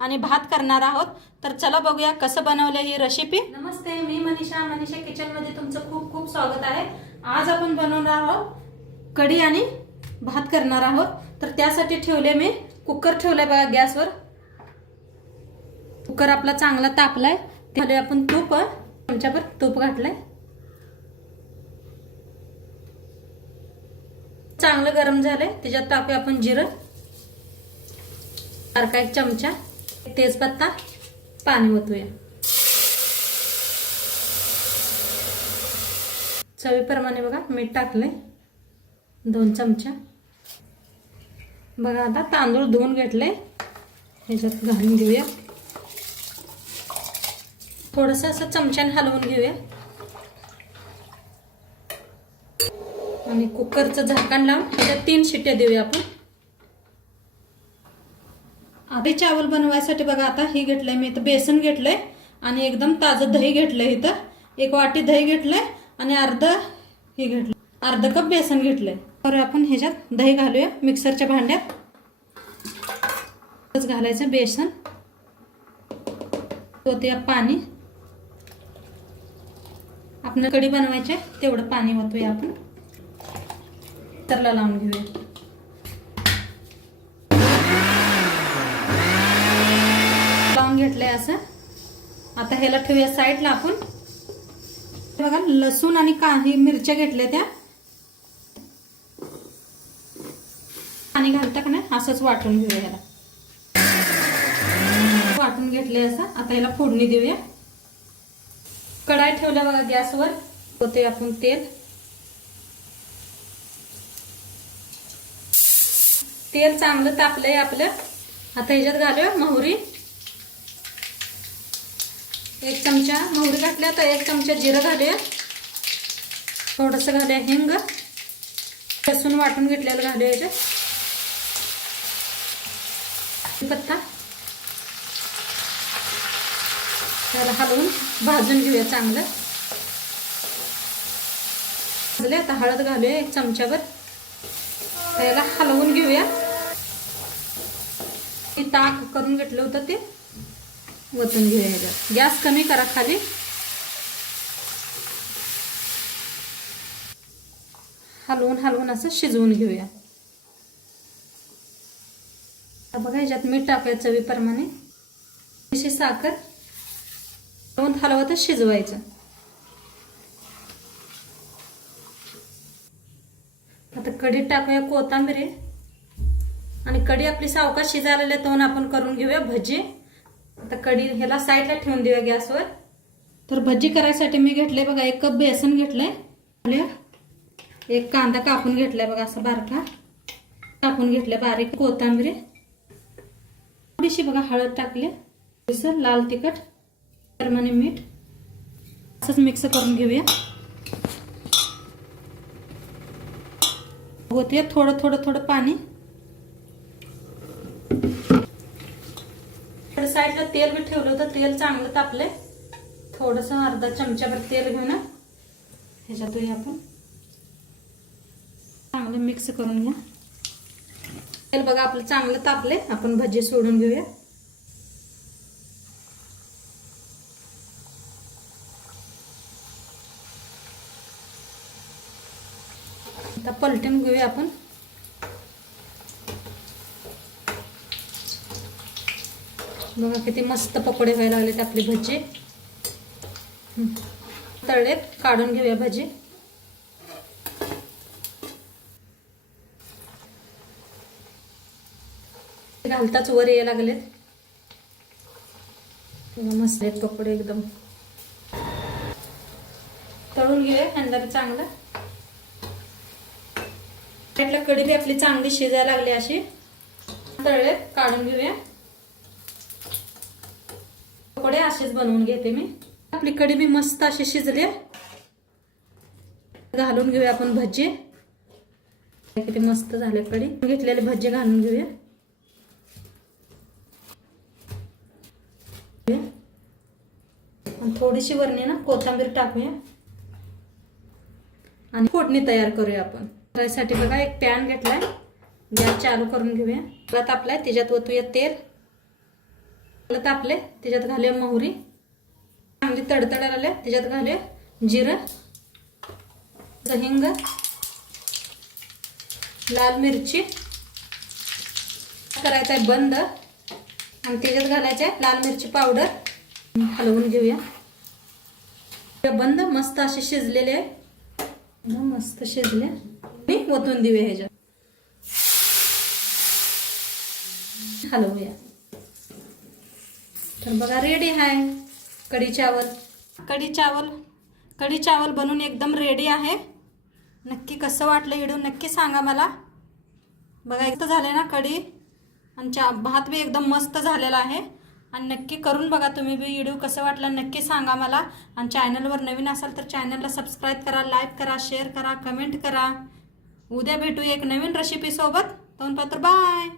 आणि भात करणार आहोत। तर चला बघूया कसं बनवलं ही रेसिपी। नमस्ते, मी मनीषा किचन मध्ये तुमचं खूप खूप स्वागत आहे। आज आपण बनवणार आहोत कढी आणि भात करणार आहोत। तर त्यासाठी ठेवले मी कुकर ठेवलाय बघा गॅसवर। कुकर आपला चांगला तापलाय, त्यामध्ये आपण तूप चमचाभर तूप घातलंय। चांगलं गरम झालंय, त्याच्यात टाकूया आपण जिरं, अर्धा एक चमचा तेजपत्ता, पाणी ओतूया। चवीप्रमाणे बघा मीठ टाकलंय 2 चमचा। बघा आता तांदूळ धुवून घेतले, ह्याच्यात घालून घेऊया। थोडंसं असं चमच्याने हलवून घेऊया आणि कुकरचं झाकण लावून ह्याच्यात 3 शिट्ट्या देऊया आपण। आधी चावल बनवायसाठी बघा आता हे घेतलंय मी, इथं बेसन घेतलंय आणि एकदम ताजं दही घेतलंय। इथं 1 वाटी दही घेतलंय आणि अर्धा कप बेसन घेतलंय। तर आपण ह्याच्यात दही घालूया मिक्सरच्या भांड्यात। घालायचं बेसन, ओतूया पाणी। आपण कढी बनवायचे तेवढं पाणी ओतूया आपण। तरला लावून घेऊया। लावून घेतलंय असं। आता ह्याला ठेवूया साईडला आपण। बघा लसूण आणि काही मिरच्या घेतल्या, त्या पाणी घालता का नाही असंच वाटून घेऊया। ह्याला वाटून घेतले असं। आता ह्याला फोडणी देऊया। कढाई ठेवल्या बघा गॅसवर, होते आपण तेल। तेल चांगलं तापलंय आपलं। आता ह्याच्यात घालूया मोहरी, 1 चमचा मोहरी घातल्या। तर 1 चमचा जिरं घालूया, थोडंसं घालूया हिंग, लसूण वाटून घेतलेलं घालूया याच्यात, पत्ता। त्याला हलवून भाजून घेऊया चांगलं। आता हळद घालूया 1 चमचाभर, त्याला हलवून घेऊया। ताक करून घेतलं होतं ते वतून घेऊया ह्याच्यात। गॅस कमी करा खाली। हलवून असं शिजवून घेऊया। आता बघा ह्याच्यात मीठ टाकायचं चवीप्रमाणे, थोडीशी साखर, हलवतच शिजवायचं। आता कढीत टाकूया कोथिंबीर आणि कढी आपली सावकाश शिजायला तोन आपण करून घेऊया भजी। आता कढी ह्याला साईडला ठेवून देऊया गॅसवर। तर भजी करायसाठी मी घेतले बघा 1 कप बेसन घेतलंय, 1 कांदा कापून घेतलाय बघा असं बारका कापून घेतलाय बारीक, कोथिंबीर थोडीशी बघा, हळद टाकले, लाल तिखट, प्रमाणे मीठ, असंच मिक्स करून घेऊया। होते थोडं पाणी। साईडला तेल भी ठेवलं होतं, तेल चांगलं तापलंय। थोडंसं अर्धा चमचाभर तेल घेऊन ह्याच्यात आपण चांगलं मिक्स करून घ्या। तेल बघा आपलं चांगलं तापलंय, आपण भजी सोडून घेऊया। आता पलटून घेऊया आपण। बघा किती मस्त पकोडे व्हायला लागलेत आपली भजी। तळलेत, काढून घेऊया भजी। घालताच वर यायला लागलेत, मस्त आहेत पकोडे एकदम। तळून घेऊया अंदर चांगलं। साईडला कढी बी आपली चांगली शिजायला लागली अशी। तळलेत, काढून घेऊया। पकोडे असेच बनवून घेते मी। आपली कढी बी मस्त अशी शिजली, घालून घेऊया आपण भजी। किती मस्त झाले कढी। घेतलेले भजी घालून घेऊया। थोडीशी वरणी ना कोथिंबीर टाकूया आणि फोडणी तयार करूया आपण। त्यासाठी बघा 1 पॅन घेतलाय, गॅस चालू करून घेऊया। परत आपल्या त्याच्यात ओतूया तेल, तापले त्याच्यात घालूया मोहरी, चांगली तडतडायला आल्या त्याच्यात घालूया जिरं, हिंग, लाल मिरची करायचं आहे बंद आणि त्याच्यात घालायचं आहे लाल मिरची पावडर. हलवून घेऊया. बंद मस्त असे शिजलेले आहे, मस्त शिजले. ओतून देऊया ह्याच्यात, हलवूया. तर बघा रेडी आहे कढी चावल. कढी चावल बनवून एकदम रेडी आहे. नक्की कसं वाटलं व्हिडिओ नक्की सांगा मला. बघा एक तर झाले ना कढी आणि भात बी एकदम मस्त झालेला आहे. आणि नक्की करून बघा तुम्ही बी. व्हिडिओ कसं वाटलं नक्की सांगा मला. आणि चॅनलवर नवीन असाल तर चॅनलला सबस्क्राईब करा, लाईक करा, शेअर करा, कमेंट करा. उद्या भेटू एक नवीन रेसिपी सोबत. तोपर्यंत बाय.